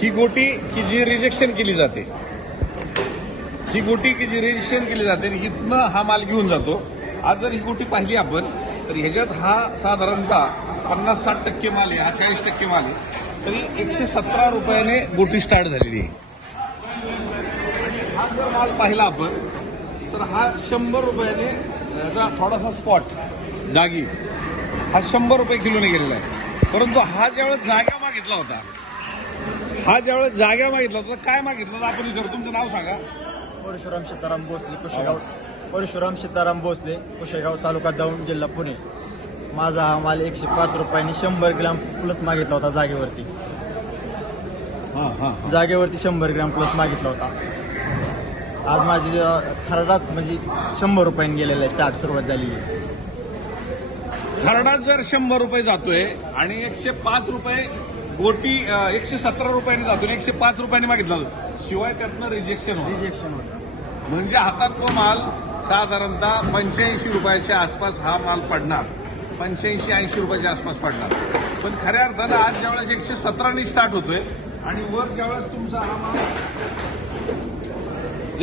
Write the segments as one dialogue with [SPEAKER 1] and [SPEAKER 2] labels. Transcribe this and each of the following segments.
[SPEAKER 1] ही गोटी की जी रिजेक्शन केली जाते. ही गोटी की जी रिजेक्शन केली जाते इथनं हा माल घेऊन जातो. आज जर ही गोटी पाहिली आपण तर ह्याच्यात हा साधारणतः पन्नास साठ टक्के माल आहे हा चाळीस टक्के माल आहे. तरी एकशे सतरा रुपयाने गोटी स्टार्ट झालेली आहे. हा जर माल पाहिला आपण तर हा शंभर रुपयाने याचा थोडासा स्पॉट डागी हा शंभर रुपये किलोने गेलेला आहे. परंतु हा ज्यावेळेस जागा मागितला होता हा ज्यावेळेस जाग्या मागितला होता तर काय मागितलं होतं? आपण विचारू. तुमचं नाव सांगा.
[SPEAKER 2] परशुराम सीताराम भोसले कुशेगाव परशुराम सीताराम भोसले कुशेगाव तालुका दौंड जिल्हा पुणे. माझा हा माल एकशे पाच रुपयांनी शंभर ग्राम प्लस मागितला होता जागेवरती.
[SPEAKER 1] हा हा
[SPEAKER 2] जागेवरती शंभर ग्राम प्लस मागितला होता. आज माझी खरडाच म्हणजे शंभर रुपयांनी गेलेला आहे स्टार्ट सुरुवात झाली आहे.
[SPEAKER 1] खरडात जर शंभर रुपये जातोय आणि एकशे पाच रुपये गोटी एकशे सतरा रुपयाने आणि एकशे पाच रुपयाने मागितला. होता. शिवाय त्यातनं रिजेक्शन होतं
[SPEAKER 2] रिजेक्शन होतं
[SPEAKER 1] म्हणजे हातात तो माल साधारणतः पंच्याऐंशी रुपयाच्या आसपास हा माल पडणार. पंच्याऐंशी ऐंशी रुपयाच्या आसपास पडणार. पण खऱ्या अर्थानं आज ज्यावेळेस एकशे सतरानी स्टार्ट होतोय आणि वर ज्यावेळेस तुमचा हा माल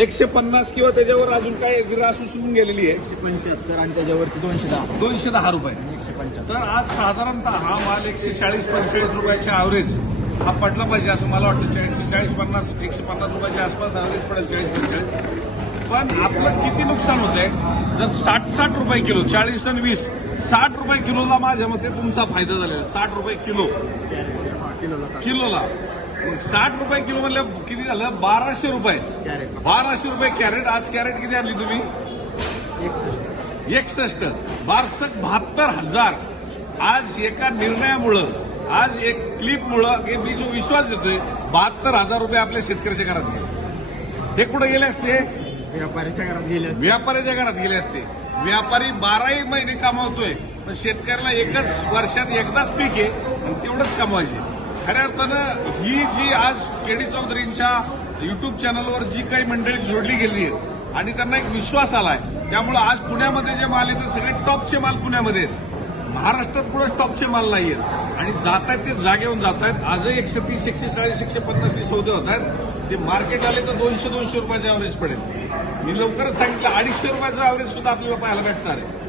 [SPEAKER 1] एकशे पन्नास किंवा त्याच्यावर अजून काय ग्रास उचलून गेलेली आहे.
[SPEAKER 2] एकशे पंच्याहत्तर आणि त्याच्यावरती दोनशे दहा.
[SPEAKER 1] दोनशे दहा रुपये. तर आज साधारणतः हा माल एकशे चाळीस पंचेचाळीस रुपयाच्या ॲव्हरेज हा पडला पाहिजे असं मला वाटतं. चाळीसशे चाळीस पन्नास एकशे पन्नास रुपयाच्या आसपास ॲव्हरेज पडेल चाळीस पंचेचाळीस. पण आपलं किती नुकसान होत आहे जर साठ साठ रुपये किलो चाळीस आणि वीस साठ रुपये किलोला माझ्या मते तुमचा फायदा झालेला. साठ रुपये किलो.
[SPEAKER 2] किलोला. साठ.
[SPEAKER 1] रुपये किलो म्हणलं किती झालं? बाराशे रुपये. बाराशे रुपये कॅरेट. आज कॅरेट किती आणली तुम्ही?
[SPEAKER 2] एकसष्ट
[SPEAKER 1] बारसक बहात्तर हजार. आज एका निर्णयामुळं आज एक क्लिपमुळं हे मी जो विश्वास देतोय बहात्तर हजार रुपये आपल्या शेतकऱ्याच्या घरात गेले. हे कुठे गेले असते?
[SPEAKER 2] व्यापाऱ्याच्या घरात गेले असते.
[SPEAKER 1] व्यापाऱ्याच्या घरात गेले असते. व्यापारी बाराही महिने कमावतोय पण शेतकऱ्याला एकच वर्षात एकदाच पीक आहे आणि तेवढंच कमवायचे. खऱ्या अर्थानं ही जी आज केडी चौधरींच्या युट्यूब चॅनलवर जी काही मंडळी जोडली गेली आहे आणि त्यांना एक विश्वास आलाय. त्यामुळे आज पुण्यामध्ये जे माल आहेत सगळे टॉपचे माल पुण्यामध्ये आहेत. महाराष्ट्रात पुढे टॉपचे माल नाही आहेत आणि जात आहेत ते जागेहून जात आहेत आजही एकशे तीस एकशे चाळीस एकशे पन्नासचे सौदे होत आहेत. ते मार्केट आले तर दोनशे दोनशे रुपयाचे ॲव्हरेज पडेल. मी लवकरच सांगितलं अडीचशे रुपयाचं ॲव्हरेज सुद्धा आपल्याला पाहायला भेटणार आहे.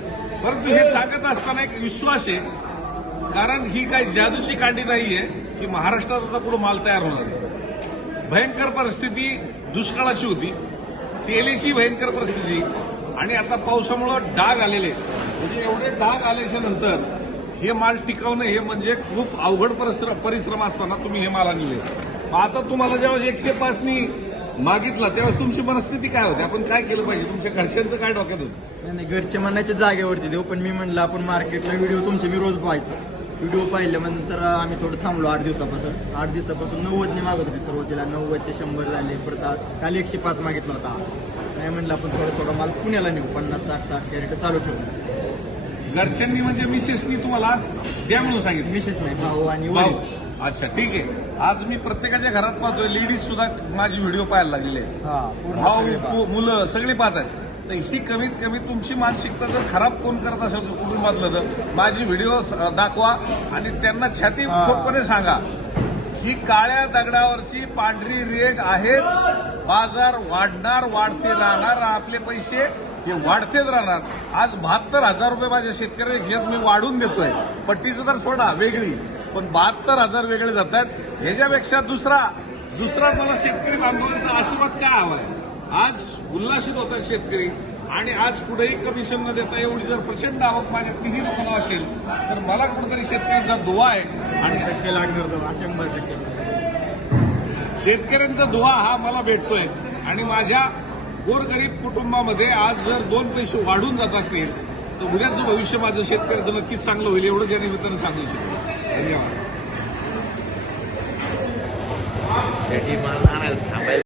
[SPEAKER 1] परंतु हे सांगत असताना एक विश्वास आहे. कारण ही काही जादूची कांडी नाहीये की महाराष्ट्रात आता पुढे माल तयार होणार आहे. भयंकर परिस्थिती दुष्काळाची होती. तेलेची भयंकर परिस्थिती. आणि आता पावसामुळं डाग आलेले म्हणजे एवढे डाग आल्याच्यानंतर हे माल टिकवणं हे म्हणजे खूप अवघड परिश्रम परिश्रम असताना तुम्ही हे माल आणले आता तुम्हाला जेव्हा एकशे पाचनी मागितला त्यावेळेस तुमची मनस्थिती काय होती? आपण काय केलं पाहिजे? तुमच्या घरच्यांचं काय डोक्यात होतं?
[SPEAKER 2] नाही नाही, घरचे म्हणायच्या जागेवरती देऊ पण मी म्हणलं आपण मार्केटला व्हिडिओ तुमचे मी रोज पाहायचो. व्हिडिओ पाहिल्यानंतर आम्ही थोडं थांबलो आठ दिवसापासून. आठ दिवसापासून नव्वदने मागत होते सुरुवातीला. नव्वदचे शंभर झाले परत काल एकशे पाच मागितला होता. नाही म्हणलं आपण थोडं थोडं माल पुण्याला नेऊ. पन्नास साठ साठ कॅरेट चालू ठेवू.
[SPEAKER 1] घरच्यांनी म्हणजे मिसेसनी तुम्हाला द्या म्हणून सांगितलं?
[SPEAKER 2] विशेष नाही भाऊ आणि
[SPEAKER 1] भाऊ. अच्छा ठीक आहे. आज मी प्रत्येकाच्या घरात पाहतोय. लेडीज सुद्धा माझी व्हिडिओ पाहायला लागलेले
[SPEAKER 2] हा
[SPEAKER 1] भाऊ मुलं सगळे पाहत आहेत तर ही कमीत कमी तुमची मानसिकता जर खराब कोण करत असेल कुटुंबातलं तर माझी व्हिडिओ दाखवा आणि त्यांना छाती. ठोकपणे सांगा. ही काळ्या दगडावरची पांढरी रेग आहेच. बाजार वाढणार वाढते राहणार आपले पैसे हे वाढतेच राहणार. आज बहात्तर हजार रुपये माझ्या शेतकऱ्याचे शेत मी वाढून देतोय. पट्टीचं तर सोडा वेगळी. पण बहात्तर हजार वेगळे जात आहेत ह्याच्यापेक्षा दुसरा दुसरा मला शेतकरी बांधवांचा आशीर्वाद काय हवाय? आज उल्हासित होतात शेतकरी. आणि आज कुठेही कमिशन न देता एवढी जर प्रचंड आवक माझ्या तिन्ही दुकानं असेल तर मला कुठेतरी शेतकऱ्यांचा दुवा आहे. आणि
[SPEAKER 2] टक्के लागणार शंभर टक्के.
[SPEAKER 1] शेतकऱ्यांचा दुवा हा मला भेटतोय. आणि माझ्या गोरगरीब कुटुंबामध्ये आज जर दोन पैसे वाढून जात असतील तर उद्याचं भविष्य माझं शेतकऱ्याचं नक्कीच चांगलं होईल एवढंच या निमित्तानं सांगू इच्छितो. धन्यवाद.